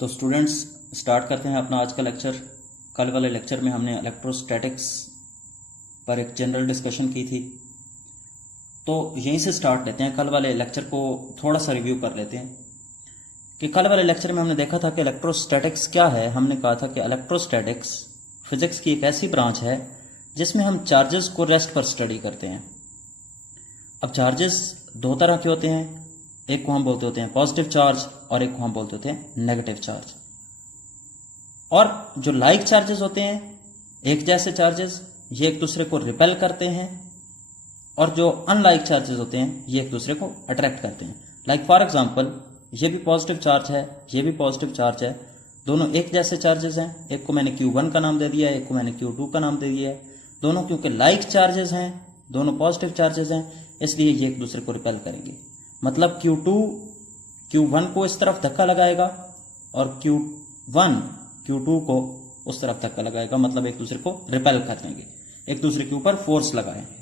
तो students start करते हैं अपना आज का लेक्चर। कल वाले लेक्चर में हमने इलेक्ट्रोस्टैटिक्स पर एक जनरल डिस्कशन की थी, तो यहीं से स्टार्ट लेते हैं। कल वाले लेक्चर को थोड़ा सा रिव्यू कर लेते हैं कि कल वाले लेक्चर में हमने देखा था कि इलेक्ट्रोस्टैटिक्स क्या है। हमने कहा था कि इलेक्ट्रोस्टैटिक्स फिजिक्स की एक ऐसी ब्रांच है जिसमें हम चार्जेस को रेस्ट पर स्टडी करते हैं। अब चार्जेस दो तरह के होते हैं, एक को हम बोलते होते हैं पॉजिटिव चार्ज और एक को हम बोलते होते हैं नेगेटिव चार्ज। और जो लाइक चार्जेस होते हैं, एक जैसे चार्जेस, ये एक दूसरे को रिपेल करते हैं, और जो अनलाइक चार्जेस होते हैं ये एक दूसरे को अट्रैक्ट करते हैं। लाइक फॉर एग्जांपल, ये भी पॉजिटिव चार्ज है, ये भी पॉजिटिव चार्ज है, दोनों एक जैसे चार्जेस हैं। एक को मैंने Q1 का नाम दे दिया है, एक को मैंने Q2 का नाम दे दिया है। दोनों क्योंकि लाइक चार्जेस हैं, दोनों पॉजिटिव चार्जेस हैं, इसलिए ये एक दूसरे को रिपेल करेंगे। मतलब Q1 को इस तरफ धक्का लगाएगा और Q1 Q2 को उस तरफ धक्का लगाएगा, मतलब एक दूसरे को रिपेल कर देंगे, एक दूसरे के ऊपर फोर्स लगाएंगे।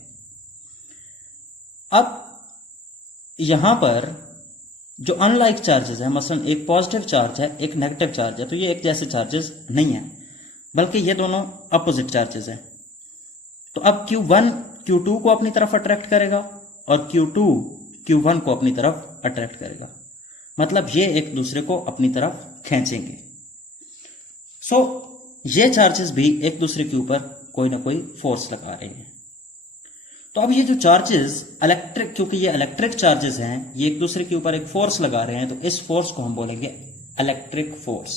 अब यहां पर जो अनलाइक चार्जेस है, मसलन एक पॉजिटिव चार्ज है, एक नेगेटिव चार्ज है, तो ये एक जैसे चार्जेस नहीं है, बल्कि ये दोनों अपोजिट चार्जेस हैं। तो अब Q1 Q2 को अपनी तरफ अट्रैक्ट करेगा और Q2 Q1 को अपनी तरफ अट्रैक्ट करेगा, मतलब ये एक दूसरे को अपनी तरफ खींचेंगे। सो ये चार्जेस भी एक दूसरे के ऊपर कोई ना कोई फोर्स लगा रहे हैं। तो अब ये जो चार्जेस इलेक्ट्रिक, क्योंकि ये इलेक्ट्रिक चार्जेस हैं, ये एक दूसरे के ऊपर एक फोर्स लगा रहे हैं, तो इस फोर्स को हम बोलेंगे इलेक्ट्रिक फोर्स।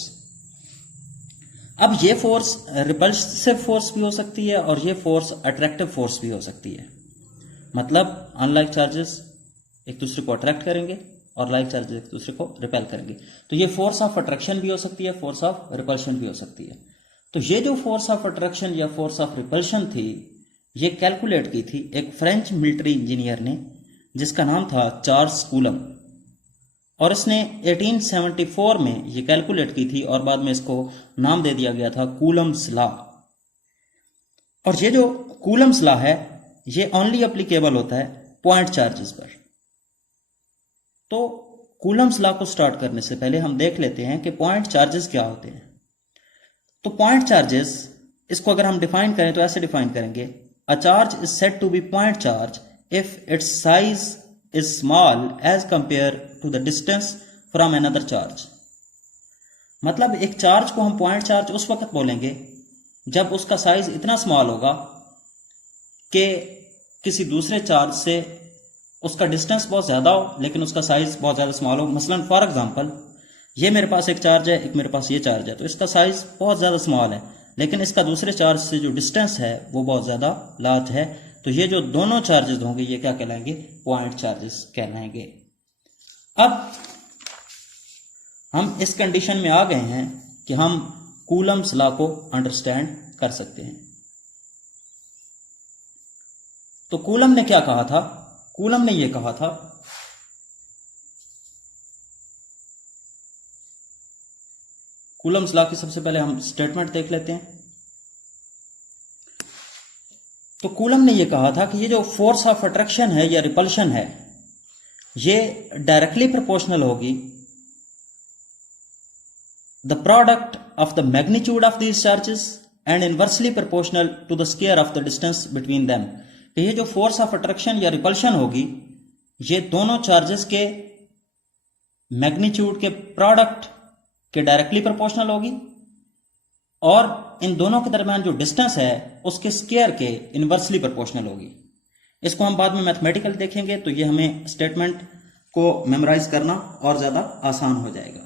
अब ये फोर्स रिपल्सिव फोर्स भी हो सकती है और ये फोर्स अट्रैक्टिव फोर्स भी हो सकती है। मतलब अनलाइक चार्जेस एक दूसरे को अट्रैक्ट करेंगे और लाइक चार्जेस एक दूसरे को रिपेल करेंगे। तो ये फोर्स ऑफ अट्रैक्शन भी हो सकती है, फोर्स ऑफ रिपल्शन भी हो सकती है। तो ये जो फोर्स ऑफ अट्रैक्शन या फोर्स ऑफ रिपल्शन थी, ये कैलकुलेट की थी एक फ्रेंच मिलिट्री इंजीनियर ने, जिसका नाम था चार्ल्स कूलम, और इसने 1874 में ये कैलकुलेट की थी और बाद में इसको नाम दे दिया गया था कूलम्स लॉ। और ये जो कूलम्स लॉ है, ये ओनली एप्लीकेबल होता है पॉइंट चार्जेस पर। तो कूलम्स लॉ को स्टार्ट करने से पहले हम देख लेते हैं कि पॉइंट चार्जेस क्या होते हैं। तो पॉइंट चार्जेस, इसको अगर हम डिफाइन करें तो ऐसे डिफाइन करेंगे, a charge is said to be point charge if its size is small as compare to the distance from another charge. मतलब एक चार्ज को हम पॉइंट चार्ज उस वक्त बोलेंगे जब उसका साइज इतना स्मॉल होगा कि किसी दूसरे चार्ज से उसका डिस्टेंस बहुत ज्यादा हो लेकिन उसका साइज बहुत ज्यादा स्मॉल हो। मसलन फॉर एग्जांपल, ये मेरे पास एक चार्ज है, एक मेरे पास ये चार्ज है, तो इसका साइज बहुत ज्यादा स्मॉल है, लेकिन इसका दूसरे चार्ज से जो डिस्टेंस है वो बहुत ज्यादा लार्ज है। तो ये जो दोनों चार्जेस होंगे ये क्या कहलाएंगे? पॉइंट चार्जेस कहलाएंगे। अब हम इस कंडीशन में आ गए हैं कि हम कूलम्स लॉ को अंडरस्टैंड कर सकते हैं। तो कूलम ने क्या कहा था? कूलम ने यह कहा था कूलम्स लॉ की सबसे पहले हम स्टेटमेंट देख लेते हैं। तो कूलम ने यह कहा था कि ये जो फोर्स ऑफ अट्रैक्शन है या रिपल्शन है, ये डायरेक्टली प्रोपोर्शनल होगी the product of the magnitude of these charges and inversely proportional to the square of the distance between them. ये जो फोर्स ऑफ अट्रैक्शन या रिपल्शन होगी, ये दोनों चार्जेस के मैग्नीट्यूड के प्रोडक्ट के डायरेक्टली प्रोपोर्शनल होगी और इन दोनों के दरमियान जो डिस्टेंस है उसके स्क्वायर के इनवर्सली प्रोपोर्शनल होगी। इसको हम बाद में मैथमेटिकल देखेंगे, तो ये हमें स्टेटमेंट को मेमोराइज करना और ज्यादा आसान हो जाएगा।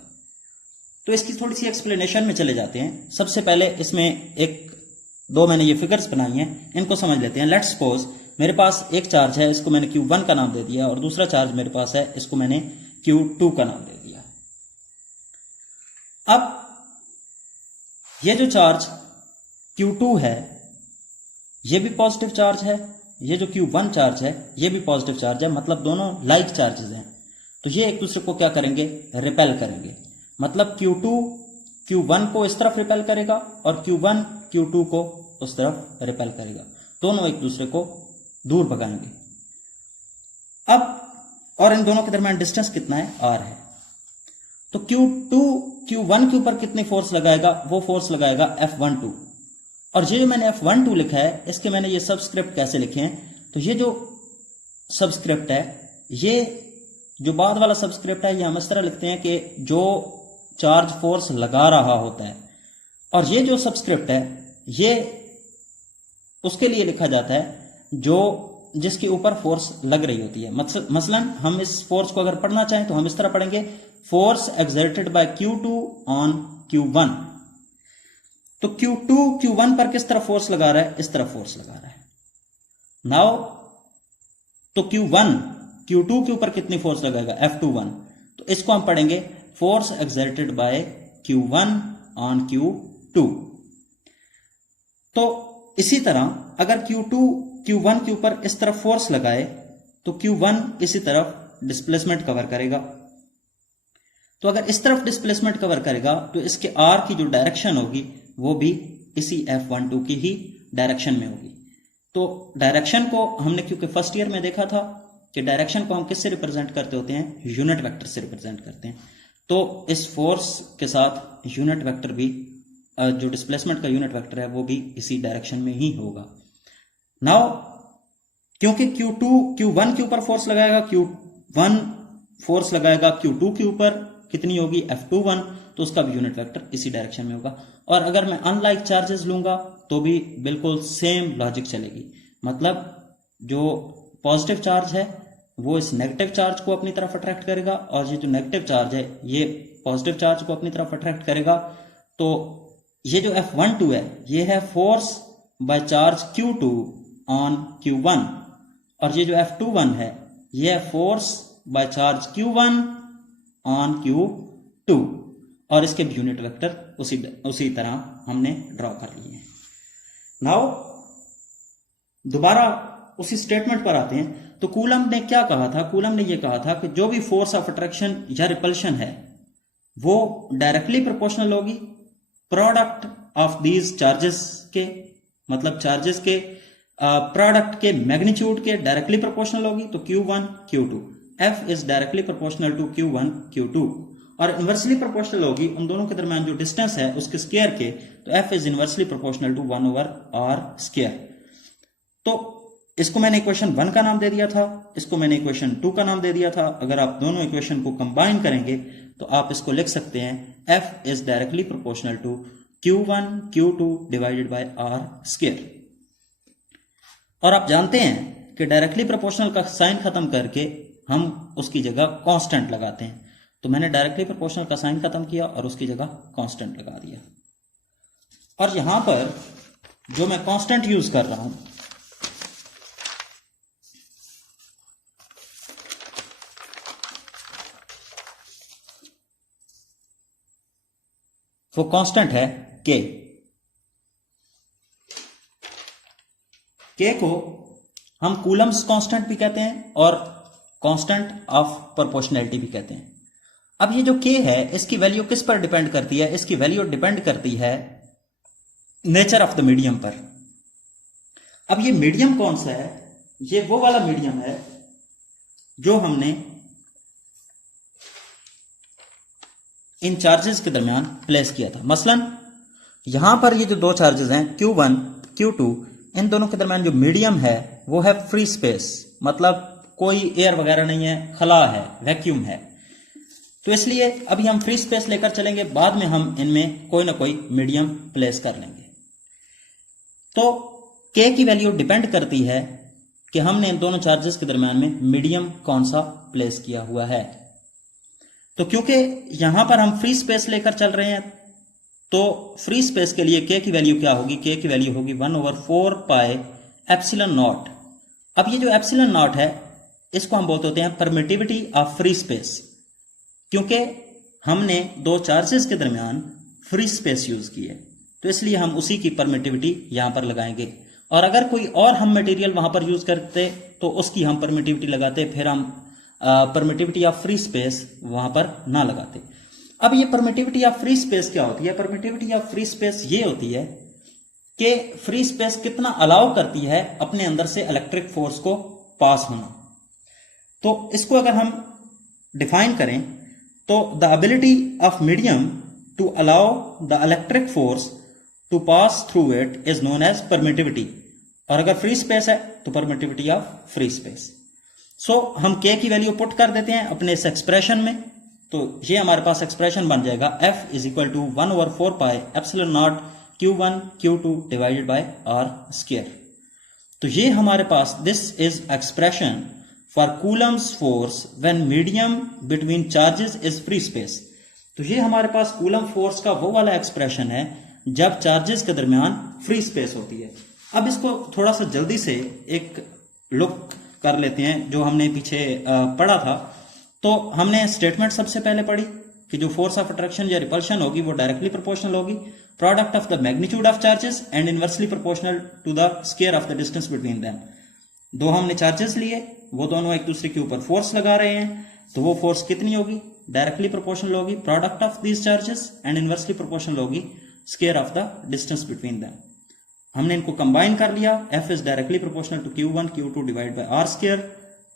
तो इसकी थोड़ी सी एक्सप्लेनेशन में चले जाते हैं। सबसे पहले इसमें दो मैंने ये फिगर्स बनाई हैं, इनको समझ लेते हैं। लेट्स सपोज मेरे पास एक चार्ज है, इसको मैंने Q1 का नाम दे दिया, और दूसरा चार्ज मेरे पास है, इसको मैंने Q2 का नाम दे दिया। अब ये जो चार्ज Q2 है, ये भी पॉजिटिव चार्ज है, ये जो Q1 चार्ज है ये भी पॉजिटिव चार्ज है, मतलब दोनों लाइक चार्जेस हैं। तो ये एक दूसरे को क्या करेंगे? रिपेल करेंगे। मतलब Q2 Q1 को इस तरफ रिपेल करेगा और Q1 Q2 को उस तरफ रिपेल करेगा, दोनों एक दूसरे को दूर भगाएंगे। अब और इन दोनों के दरमियान डिस्टेंस कितना है? R है। तो Q2 Q1 के ऊपर कितनी फोर्स लगाएगा, वो फोर्स लगाएगा F12। और ये मैंने F12 लिखा है, इसके मैंने ये सबस्क्रिप्ट कैसे लिखे हैं, तो ये जो सबस्क्रिप्ट है, ये जो बाद वाला सबस्क्रिप्ट है, ये हम इस तरह लिखते हैं कि जो चार्ज फोर्स लगा रहा होता है, और ये जो सबस्क्रिप्ट है ये उसके लिए लिखा जाता है जो जिसके ऊपर फोर्स लग रही होती है। मसलन हम इस फोर्स को अगर पढ़ना चाहें तो हम इस तरह पढ़ेंगे, force exerted by Q2 on Q1। तो Q2 Q1 पर किस तरह फोर्स लगा रहा है, इस तरह फोर्स लगा रहा है। नाउ तो Q1 Q2 के ऊपर कितनी फोर्स लगाएगा, F21। तो इसको हम पढ़ेंगे force exerted by Q1 on Q2। तो इसी तरह अगर Q2 Q1 के ऊपर इस तरफ फोर्स लगाए तो Q1 इसी तरफ डिस्प्लेसमेंट कवर करेगा। तो अगर इस तरफ डिस्प्लेसमेंट कवर करेगा तो इसके R की जो डायरेक्शन होगी वो भी इसी F12 की ही डायरेक्शन में होगी। तो डायरेक्शन को हमने क्योंकि फर्स्ट ईयर में देखा था कि डायरेक्शन को हम किससे रिप्रेजेंट करते होते हैं, यूनिट वेक्टर से रिप्रेजेंट करते हैं। तो इस फोर्स के साथ यूनिट वेक्टर भी, जो डिस्प्लेसमेंट का यूनिट वेक्टर है वो भी इसी डायरेक्शन में ही होगा। नाउ क्योंकि Q1 के ऊपर फोर्स लगाएगा, Q1 फोर्स लगाएगा Q2 के ऊपर, कितनी होगी F21, तो उसका भी यूनिट वेक्टर इसी डायरेक्शन में होगा। और अगर मैं अनलाइक चार्जेस लूंगा तो भी बिल्कुल सेम लॉजिक चलेगी। मतलब जो पॉजिटिव चार्ज है वो इस नेगेटिव चार्ज को अपनी तरफ अट्रैक्ट करेगा, और ये जो नेगेटिव चार्ज है ये पॉजिटिव चार्ज को अपनी तरफ अट्रैक्ट करेगा। तो ये जो F12 है ये है force by charge Q2 on Q1, और ये जो F21 है ये है force by charge Q1 on Q2, और इसके भी यूनिट वेक्टर उसी तरह हमने ड्रॉ कर लिए हैं। नाउ दोबारा उसी स्टेटमेंट पर आते हैं। तो कूलम ने क्या कहा था, कूलम ने ये कहा था कि जो भी फोर्स ऑफ अट्रैक्शन या रिपल्शन है वो डायरेक्टली प्रोपोर्शनल होगी प्रोडक्ट ऑफ दीज चार्जेस के, मतलब चार्जेस के प्रोडक्ट के मैग्नीट्यूड के डायरेक्टली प्रोपोर्शनल होगी। तो Q1 Q2, F is directly proportional to Q1 Q2, और इनवर्सली प्रोपोर्शनल होगी उन दोनों के दरमियान जो डिस्टेंस है उसके स्क्वायर के, तो F is inversely proportional to 1/r square. तो इसको मैंने इक्वेशन 1 का नाम दे दिया था, इसको मैंने इक्वेशन 2 का नाम दे दिया था। अगर आप दोनों इक्वेशन को कंबाइन करेंगे तो आप इसको लिख सकते हैं F is directly proportional to Q1 Q2 divided by r square. और आप जानते हैं कि डायरेक्टली प्रोपोर्शनल का साइन खत्म करके हम उसकी जगह कांस्टेंट लगाते हैं। तो मैंने डायरेक्टली प्रोपोर्शनल का साइन खत्म किया और उसकी जगह कांस्टेंट लगा दिया। और यहां पर जो मैं कांस्टेंट यूज कर रहा हूं वो कांस्टेंट है K। K को हम कूलम्स कांस्टेंट भी कहते हैं और कांस्टेंट ऑफ प्रोपोर्शनैलिटी भी कहते हैं। अब ये जो K है इसकी वैल्यू किस पर डिपेंड करती है, इसकी वैल्यू डिपेंड करती है नेचर ऑफ द मीडियम पर। अब ये मीडियम कौन सा है, ये वो वाला मीडियम है जो हमने इन चार्जेस के दरमियान प्लेस किया था। मसलन यहां पर ये जो दो चार्जेस हैं Q1 Q2, इन दोनों के दरमियान जो मीडियम है वो है फ्री स्पेस, मतलब कोई एयर वगैरह नहीं है, खला है, वैक्यूम है। तो इसलिए अभी हम फ्री स्पेस लेकर चलेंगे, बाद में हम इनमें कोई ना कोई मीडियम प्लेस कर लेंगे। तो K की वैल्यू डिपेंड करती है कि हमने इन दोनों चार्जेस के दरमियान में मीडियम कौन सा प्लेस किया हुआ है। तो क्योंकि यहां पर हम फ्री स्पेस लेकर चल रहे हैं तो फ्री स्पेस के लिए K की वैल्यू क्या होगी, K की वैल्यू होगी 1/4 पाई एप्सिलॉन नॉट। अब ये जो एप्सिलॉन नॉट है इसको हम बोलते होते हैं परमिटिविटी ऑफ फ्री स्पेस, क्योंकि हमने दो चार्जेस के दरमियान फ्री स्पेस यूज की है तो इसलिए हम उसी की परमिटिविटी यहां पर लगाएंगे। और अगर कोई और हम मटेरियल वहां पर यूज करते तो उसकी हम परमिटिविटी लगाते, फिर हम परमिटिविटी ऑफ फ्री स्पेस वहां पर ना लगाते। अब ये परमिटिविटी ऑफ फ्री स्पेस क्या होती है, परमिटिविटी ऑफ फ्री स्पेस ये होती है कि फ्री स्पेस कितना अलाउ करती है अपने अंदर से इलेक्ट्रिक फोर्स को पास होना। तो इसको अगर हम डिफाइन करें तो the ability of medium to allow the electric force to pass through it is known as permittivity, और अगर फ्री स्पेस है तो permittivity of free space. So हम k की वैल्यू पुट कर देते हैं अपने इस एक्सप्रेशन में, तो ये हमारे पास एक्सप्रेशन बन जाएगा f is equal to 1/4 pi epsilon not q1 q2 divided by r square. तो ये हमारे पास this is expression for coulomb's force when medium between charges is free space. तो ये हमारे पास कूलम फोर्स का वो वाला एक्सप्रेशन है जब चार्जेस के दरमियान फ्री स्पेस होती है। अब इसको थोड़ा सा जल्दी से एक लुक कर लेते हैं जो हमने पीछे पढ़ा था। तो हमने स्टेटमेंट सबसे पहले पढ़ी कि जो फोर्स ऑफ अट्रैक्शन या रिपल्शन होगी वो डायरेक्टली प्रोपोर्शनल होगी product of the magnitude of charges and inversely proportional to the square of the distance between them. दो हमने चार्जेस लिए, वो दोनों एक दूसरे के ऊपर फोर्स लगा रहे हैं, तो वो फोर्स कितनी होगी, डायरेक्टली प्रोपोर्शनल होगी product of these charges and inversely proportional होगी square of the distance between them. हमने इनको कंबाइन कर लिया, f is directly proportional to q1 q2 divide by r square.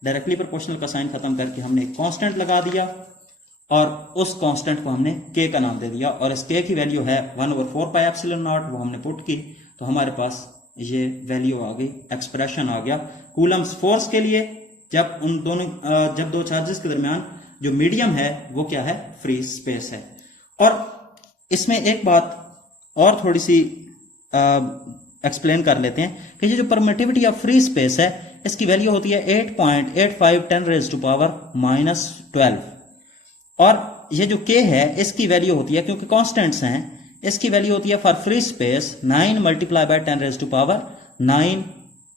Directly proportional का साइन खत्म करके हमने एक कांस्टेंट लगा दिया और उस कांस्टेंट को हमने k का नाम दे दिया, और इस k की वैल्यू है 1/4 पाई एप्सिलॉन नॉट, वो हमने पुट की, तो हमारे पास ये वैल्यू आ गई, एक्सप्रेशन आ गया कूलम्स फोर्स के लिए जब उन दोनों जब दो चार्जेस के दरमियान जो मीडियम है वो क्या है, फ्री स्पेस है। और इसमें एक बात और थोड़ी सी एक्सप्लेन कर लेते हैं कि ये जो परमिटिविटी ऑफ फ्री स्पेस है इसकी वैल्यू होती है 8.85 10⁻⁻12, और ये जो k है इसकी वैल्यू होती है, क्योंकि कांस्टेंट्स हैं, इसकी वैल्यू होती है for free space 9 × 10⁻9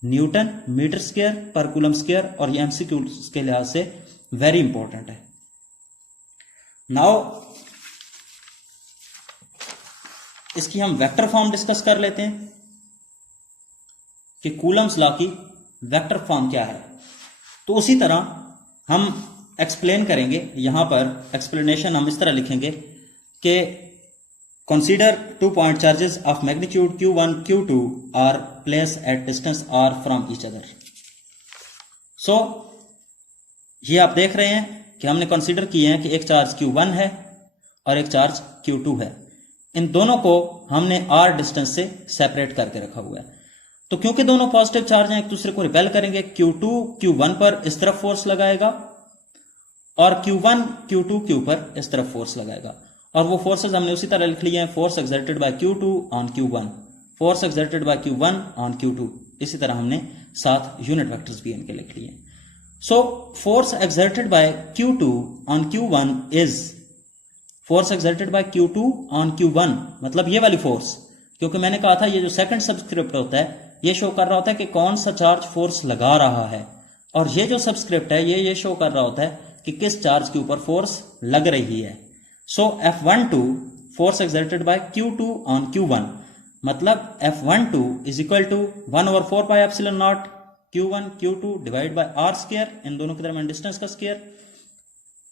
newton metre square पर कूलम स्क्वायर, और ये एमसीक्यू के लिहाज से वेरी इंपॉर्टेंट है। नाउ इसकी हम वेक्टर फॉर्म डिस्कस कर लेते हैं कि कूलम्स लॉ की वेक्टर फॉर्म क्या है। तो उसी तरह हम एक्सप्लेन करेंगे, यहां पर एक्सप्लेनेशन हम इस तरह लिखेंगे कि consider 2 point charges of magnitude q1 q2 are placed at distance r from each other. So ये आप देख रहे हैं कि हमने कंसीडर किए हैं कि एक चार्ज q1 है और एक चार्ज q2 है, इन दोनों को हमने r डिस्टेंस से सेपरेट करके रखा हुआ है। तो क्योंकि दोनों पॉजिटिव चार्ज हैं एक दूसरे को रिपेल करेंगे, q2 q1 पर इस तरफ फोर्स लगाएगा और q1 q2 q पर इस तरफ फोर्स लगाएगा, और वो फोर्सेस हमने उसी तरह लिख लिए हैं, force exerted by q2 on q1, force exerted by q1 on q2। इसी तरह हमने 7 यूनिट वेक्टर्स भी इनके लिख लिए। So force exerted by q2 on q1 is force exerted by q2 on q1, मतलब ये वाली फोर्स, क्योंकि मैंने कहा था ये जो सेकंड सबस्क्रिप्ट होता है ये शो कर रहा होता है कि कौन सा चार्ज फोर्स लगा रहा है, और ये जो सबस्क्रिप्ट है ये शो कर रहा होता है कि किस चार्ज के ऊपर फोर्स लग रही है। So F12 force exerted by q2 on q1, मतलब F12 is equal to 1/4 pi epsilon not q1 q2 divide by r square, इन दोनों के दरमियान डिस्टेंस का स्क्वायर,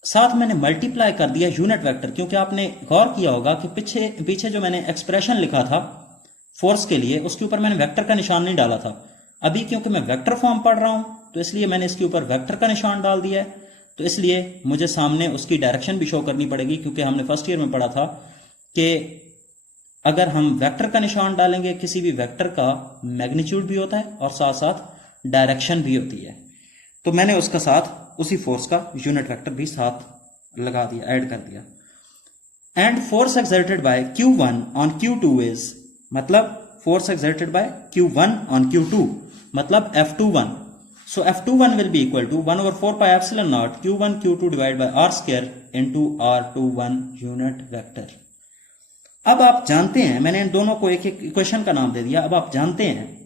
साथ मैंने मल्टीप्लाई कर दिया यूनिट वेक्टर, क्योंकि आपने गौर किया होगा कि पीछे जो मैंने एक्सप्रेशन लिखा था फोर्स के लिए उसके ऊपर मैंने वेक्टर का निशान नहीं डाला था। अभी क्योंकि मैं वेक्टर फॉर्म पढ़ रहा हूं तो इसलिए मैंने इसके ऊपर वेक्टर का निशान डाल दिया है, तो इसलिए मुझे सामने उसकी डायरेक्शन भी शो करनी पड़ेगी, क्योंकि हमने फर्स्ट ईयर में पढ़ा था कि अगर हम वेक्टर का निशान डालेंगे किसी भी वेक्टर का मैग्नीट्यूड भी होता है और साथ साथ डायरेक्शन भी होती है, तो मैंने उसका साथ उसी फोर्स का यूनिट वेक्टर भी साथ लगा दिया, ऐड कर दिया। And force exerted by q1 on q2 is, मतलब force exerted by q1 on q2 मतलब F21। So F21 will be equal to 1/4 pi epsilon not q1 q2 divide by r square into r21 unit vector. अब आप जानते हैं, मैंने इन दोनों को एक एक इक्वेशन का नाम दे दिया। अब आप जानते हैं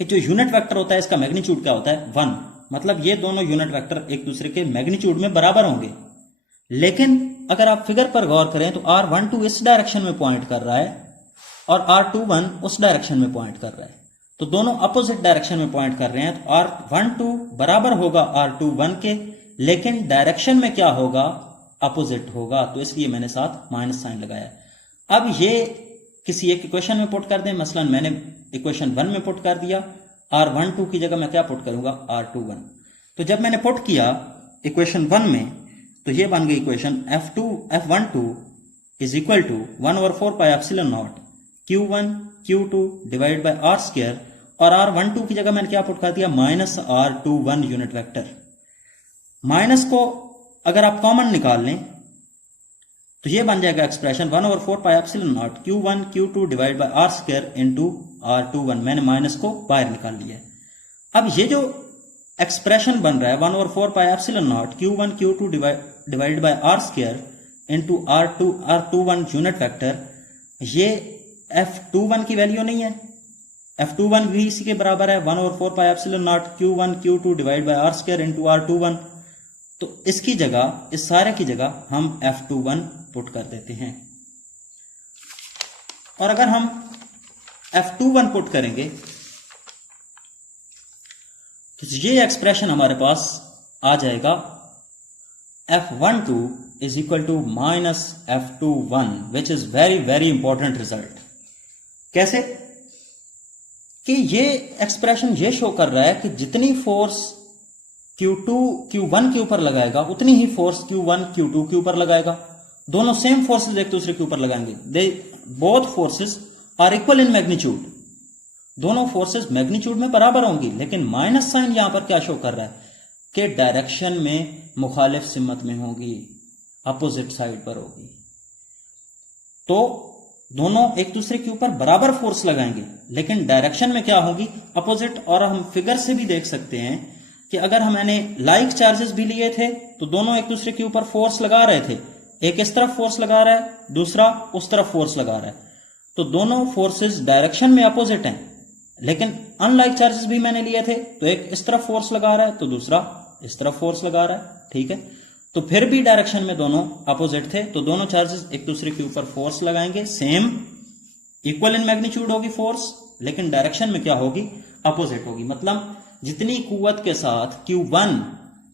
कि जो यूनिट वेक्टर होता है इसका मैग्नीट्यूड क्या होता है, 1, मतलब ये दोनों यूनिट वेक्टर एक दूसरे के मैग्नीट्यूड में बराबर होंगे। लेकिन अगर आप फिगर पर गौर करें तो r12 इस डायरेक्शन में पॉइंट कर रहा है और r21 उस डायरेक्शन में पॉइंट कर रहा है, तो दोनों अपोजिट डायरेक्शन में पॉइंट कर रहे हैं, तो r12 बराबर होगा r21 के, लेकिन डायरेक्शन में क्या होगा, अपोजिट होगा, तो इसलिए मैंने साथ माइनस साइन लगाया। अब ये किसी एक इक्वेशन में पुट कर दें, मसलन मैंने इक्वेशन 1 में पुट कर दिया, r12 की जगह मैं क्या पुट करूंगा, r21। तो जब मैंने पुट किया इक्वेशन 1 में तो ये बन गई equation F12 is equal to 1/4 pi epsilon not Q1 Q2 divide by R square, और R12 की जगह मैंने क्या पुट कर दिया, minus R21 unit vector. Minus को अगर आप कॉमन निकाल लें तो ये बन जाएगा expression 1/4 pi epsilon not Q1 Q2 divide by R square into R21। मैंने माइनस को बाहर निकाल लिया है। अब ये जो एक्सप्रेशन बन रहा है 1/4 pi epsilon not Q1 Q2 divide by R square into R21 unit vector, ये F21 की वैल्यू नहीं है। F21 भी इसी के बराबर है 1/4 pi epsilon not Q1 Q2 divide by R square into R21। तो इसकी जगह, इस सारे की जगह हम F21 पुट कर देते हैं। और अगर हम F21 पुट करेंगे तो ये एक्सप्रेशन हमारे पास आ जाएगा F12 is equal to minus F21, which is very very important result. कैसे कि ये एक्सप्रेशन ये शो कर रहा है कि जितनी फोर्स Q2 Q1 के ऊपर लगाएगा उतनी ही फोर्स Q1 Q2 के ऊपर लगाएगा। दोनों सेम फोर्सेस एक दूसरे के ऊपर लगाएंगे। They both forces are equal in magnitude. दोनों फोर्सेस मैग्नीट्यूड में बराबर होंगी, लेकिन माइनस साइन यहां पर क्या शो कर रहा है कि डायरेक्शन में मुखालिफ सिमत में होगी, अपोजिट साइड पर होगी। तो दोनों एक दूसरे के ऊपर बराबर फोर्स लगाएंगे, लेकिन डायरेक्शन में क्या होगी, अपोजिट। और हम फिगर से भी देख सकते हैं कि अगर हमने लाइक चार्जेस भी लिए थे तो दोनों एक दूसरे के ऊपर फोर्स लगा रहे थे। एक इस तरफ फोर्स लगा रहा है, दूसरा उस तरफ फोर्स लगा रहा है, तो दोनों फोर्सेस डायरेक्शन में अपोजिट हैं। लेकिन अनलाइक चार्जेस भी मैंने लिए थे, तो एक इस तरफ फोर्स लगा रहा है तो दूसरा इस तरफ फोर्स लगा रहा है, ठीक है। तो फिर भी डायरेक्शन में दोनों अपोजिट थे, तो दोनों चार्जेस एक दूसरे के ऊपर फोर्स लगाएंगे, सेम इक्वल इन मैग्नीट्यूड होगी फोर्स, लेकिन डायरेक्शन में क्या होगी, अपोजिट होगी। मतलब जितनी कुव्वत के साथ Q1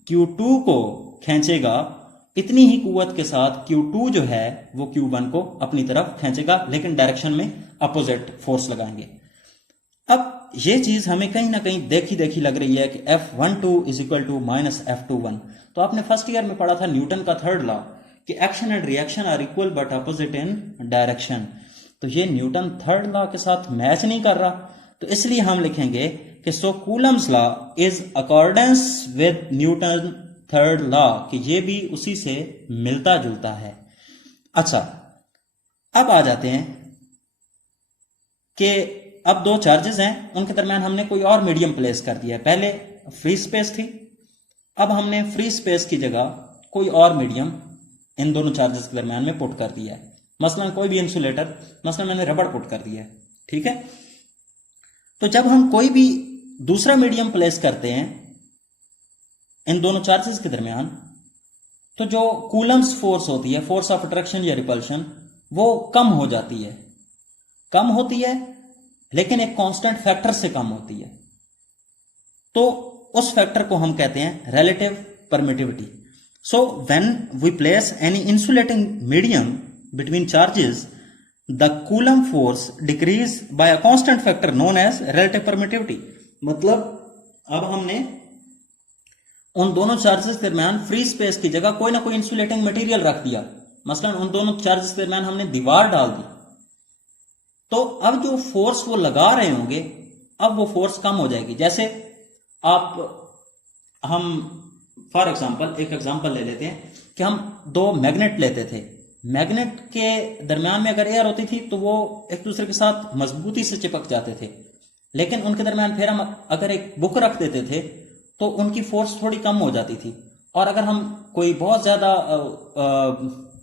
Q2 को खींचेगा, इतनी ही कुव्वत के साथ Q2 जो है वो Q1 को अपनी तरफ खींचेगा, लेकिन डायरेक्शन में अपोजिट फोर्स लगाएंगे। अब ये चीज हमें कहीं ना कहीं देखी देखी लग रही है कि F12 is equal to minus F21। तो आपने फर्स्ट ईयर में पढ़ा था न्यूटन का थर्ड लॉ कि action and reaction are equal but opposite in direction. तो ये न्यूटन थर्ड लॉ के साथ मैच नहीं कर रहा, तो इसलिए हम लिखेंगे कि so coulomb's law is accordance with Newton third law, कि ये भी उसी से मिलता जुलता है। अच्छा, अब आ जाते हैं कि अब दो चार्जेस हैं, उनके दरमियान हमने कोई और मीडियम प्लेस कर दिया है। पहले फ्री स्पेस थी, अब हमने फ्री स्पेस की जगह कोई और मीडियम इन दोनों चार्जेस के दरमियान में पुट कर दिया है। मसलन कोई भी इंसुलेटर, मसलन मैंने रबड़ पुट कर दिया है, ठीक है। तो जब हम कोई भी दूसरा मीडियम प्लेस करते हैं इन दोनों चार्जेस के दरमियान, तो जो कूलम्स फोर्स होती है, फोर्स ऑफ अट्रैक्शन या रिपल्शन, वो कम हो जाती है। कम होती है लेकिन एक कांस्टेंट फैक्टर से कम होती है, तो उस फैक्टर को हम कहते हैं relative permittivity. So when we place any insulating medium between charges, the Coulomb force decrease by a constant factor known as relative permittivity. मतलब अब हमने उन दोनों चार्जेस के दरमियान फ्री स्पेस की जगह कोई ना कोई इंसुलेटिंग मटेरियल रख दिया। मसलन उन दोनों चार्जेस के दरमियान हमने दीवार डाल दी, तो अब जो फोर्स वो लगा रहे होंगे, अब वो फोर्स कम हो जाएगी। जैसे हम फॉर एग्जांपल एक एग्जांपल ले लेते हैं कि हम दो मैग्नेट लेते थे। मैग्नेट के दरमियान में अगर एयर होती थी तो वो एक दूसरे के साथ मजबूती से चिपक जाते थे, लेकिन उनके दरमियान फिर हम अगर एक बुक रख देते थे तो उनकी फोर्स थोड़ी कम हो जाती थी। और अगर हम कोई बहुत ज्यादा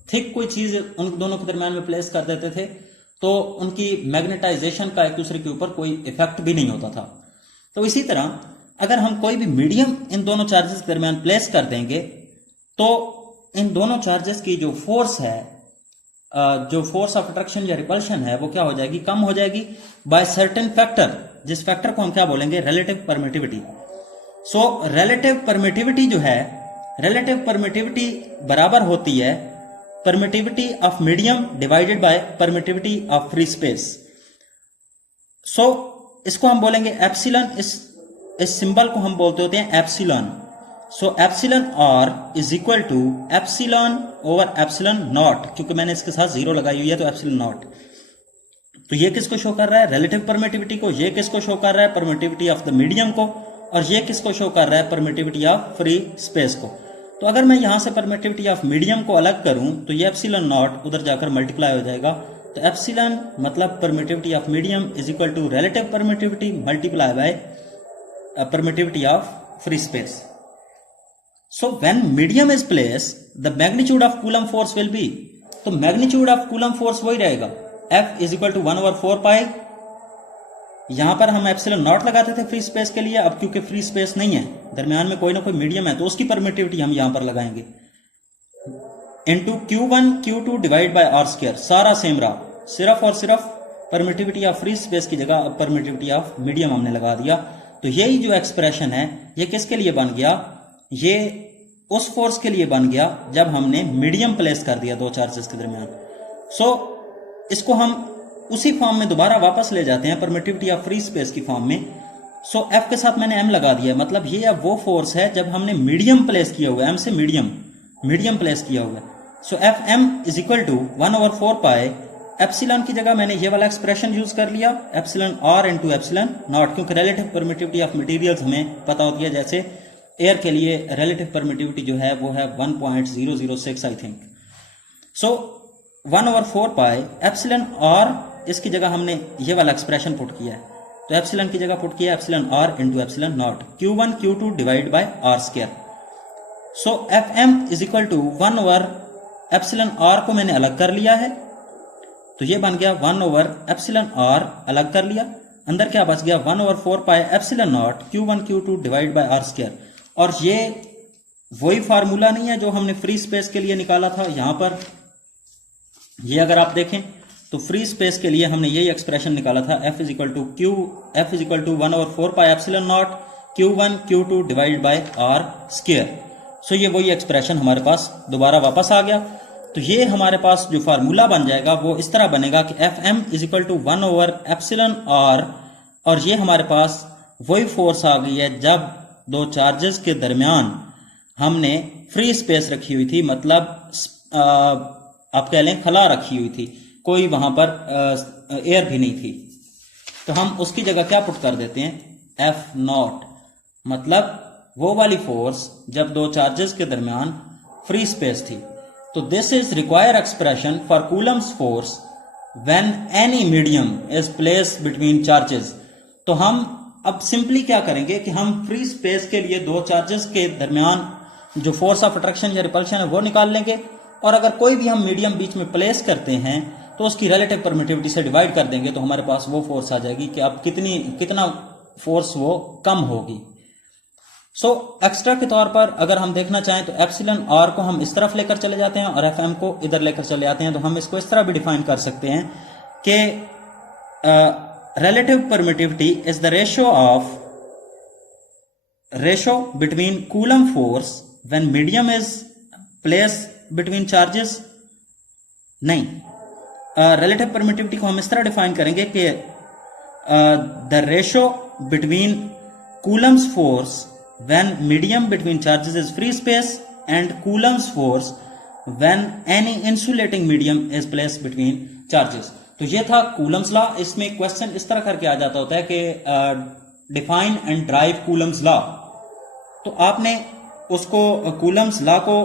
थिक कोई चीज उन दोनों के दरमियान में प्लेस कर देते थे तो उनकी मैग्नेटाइजेशन का एक दूसरे के ऊपर कोई इफेक्ट भी नहीं होता था। तो इसी तरह अगर हम कोई भी मीडियम इन दोनों चार्जेस के दरमियान प्लेस कर देंगे तो इन दोनों चार्जेस की जो फोर्स है, जो फोर्स ऑफ अट्रैक्शन या रिपल्शन है, वो क्या हो जाएगी, कम हो जाएगी बाय सर्टेन फैक्टर, जिस फैक्टर को हम क्या बोलेंगे, relative permittivity. So relative permittivity जो है, रिलेटिव परमिटिविटी बराबर होती है permittivity of medium divided by permittivity of free space. So इसको हम बोलेंगे एप्सिलॉन। इस सिंबल को हम बोलते होते हैं epsilon. So epsilon r is equal to epsilon over epsilon not, क्योंकि मैंने इसके साथ जीरो लगाई हुई है तो एप्सिलॉन नॉट। तो ये किसको शो कर रहा है? रिलेटिव परमिटिविटी को। ये किसको शो कर रहा है? परमिटिविटी ऑफ द मीडियम को। और ये किसको शो कर रहा है? परमिटिविटी ऑफ फ्री स्पेस को। तो अगर मैं यहां से परमिटिविटी ऑफ मीडियम को अलग करूं तो ये एप्सिलॉन नॉट उधर जाकर मल्टीप्लाई हो जाएगा। तो एप्सिलॉन मतलब permittivity of medium is equal to relative permittivity multiply by permittivity of free space. So when medium is placed the magnitude of Coulomb force will be, तो मैग्नीट्यूड ऑफ कूलम फोर्स वही रहेगा, F is equal to 1/4 pi. यहां पर हम epsilon not लगाते थे free space के लिए, अब क्योंकि फ्री स्पेस नहीं है, दरमियान में कोई ना कोई मीडियम है, तो उसकी परमिटिविटी हम यहां पर लगाएंगे into Q1 Q2 divide by R square. सारा सेम रहा, सिर्फ और सिर्फ परमिटिविटी ऑफ फ्री स्पेस की जगह अब परमिटिविटी ऑफ मीडियम हमने लगा दिया। तो यही जो एक्सप्रेशन है ये किसके लिए बन गया? ये उस फोर्स के लिए बन गया जब हमने मीडियम प्लेस कर दिया दो चार्जेस के दरमियान। सो इसको हम उसी फॉर्म में दोबारा वापस ले जाते हैं, परमिटिविटी ऑफ फ्री स्पेस की फॉर्म में। सो F के साथ मैंने M लगा दिया, मतलब ये अब वो फोर्स है जब हमने मीडियम प्लेस किया हुआ है, M से मीडियम प्लेस किया हुआ है। So F M is equal to 1/4 pi. Epsilon की जगह मैंने ये वाला एक्सप्रेशन यूज कर लिया, epsilon are into epsilon not, क्योंकि रिलेटिव परमिटिविटी ऑफ मटेरियल्स हमें पता होती है। जैसे एयर के लिए रिलेटिव परमिटिविटी जो है वो है 1.006 I think. So 1/4 pi epsilon r, इसकी जगह हमने ये वाला एक्सप्रेशन पुट किया है, तो एप्सिलॉन की जगह पुट किया epsilon are into epsilon not Q1 Q2 divide by R square. So F M is equal to 1 over epsilon r को मैंने अलग कर लिया है, तो ये बन गया 1 ओवर एप्सिलॉन आर, अलग कर लिया, अंदर क्या बच गया 1/4 pi epsilon not Q1 Q2 divide by R square. और ये वही फार्मूला नहीं है जो हमने फ्री स्पेस के लिए निकाला था। यहां पर ये अगर आप देखें तो फ्री स्पेस के लिए हमने यही एक्सप्रेशन निकाला था, F is equal to 1/4 pi epsilon not Q1 Q2 divide by R square. So ये वही एक्सप्रेशन हमारे पास दोबारा वापस आ गया। तो ये हमारे पास जो फार्मूला बन जाएगा वो इस तरह बनेगा कि F M is equal to 1 over epsilon r, और ये हमारे पास वही फोर्स आ गई है जब दो चार्जेस के दरमियान हमने फ्री स्पेस रखी हुई थी, मतलब आप कह लें खला रखी हुई थी, कोई वहां पर एयर भी नहीं थी। तो हम उसकी जगह क्या पुट कर देते हैं, एफ नॉट, मतलब वो वाली फोर्स जब दो चार्जेस के दरमियान फ्री स्पेस थी। तो this is require expression for coulomb's force when any medium is placed between charges. तो हम अब सिंपली क्या करेंगे कि हम फ्री स्पेस के लिए दो चार्जेस के दरमियान जो फोर्स ऑफ अट्रैक्शन या रिपल्शन है वो निकाल लेंगे, और अगर कोई भी हम मीडियम बीच में प्लेस करते हैं तो उसकी रिलेटिव परमिटिविटी से डिवाइड कर देंगे, तो हमारे पास वो फोर्स आ जाएगी कि अब कितना फोर्स वो कम होगी। सो एक्स्ट्रा के तौर पर अगर हम देखना चाहें तो एप्सिलॉन आर को हम इस तरफ लेकर चले जाते हैं और एफ एम को इधर लेकर चले जाते हैं, तो हम इसको इस तरह भी डिफाइन कर सकते हैं कि relative permittivity is the ratio between Coulomb force when medium is placed between charges। नहीं, relative permittivity को हम इस तरह डिफाइन करेंगे कि the ratio between Coulomb's force when medium between charges is free space and Coulomb's force when any insulating medium is placed between charges। तो ये था कूलम्स लॉ। इसमें क्वेश्चन इस तरह करके आ जाता होता है कि define and drive Coulomb's law. तो आपने उसको कूलम्स लॉ को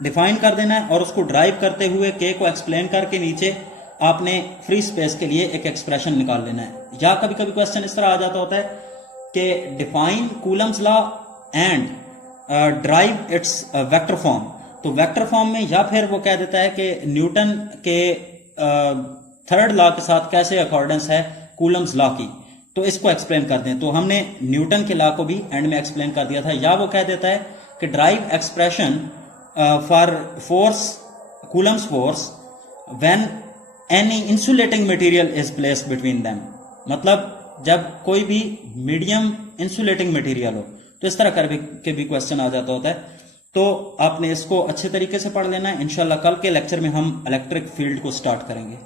डिफाइन कर देना है और उसको ड्राइव करते हुए के को एक्सप्लेन करके नीचे आपने फ्री स्पेस के लिए एक एक्सप्रेशन निकाल लेना है। या कभी कभी क्वेश्चन इस तरह आ जाता होता है कि define Coulomb's law and drive it's vector form. तो वेक्टर फॉर्म में या फिर वो कह देता है कि न्यूटन के थर्ड लॉ के साथ कैसे अकॉर्डेंस है कूलम्स लॉ की, तो इसको एक्सप्लेन कर दें। तो हमने न्यूटन के लॉ को भी एंड में एक्सप्लेन कर दिया था। या वो कह देता है कि drive expression for force Coulomb's force when any insulating material is placed between them, मतलब जब कोई भी मीडियम इंसुलेटिंग मटेरियल हो। तो इस तरह करके भी क्वेश्चन आ जाता होता है। तो आपने इसको अच्छे तरीके से पढ़ लेना है। इंशाल्लाह कल के लेक्चर में हम इलेक्ट्रिक फील्ड को स्टार्ट करेंगे।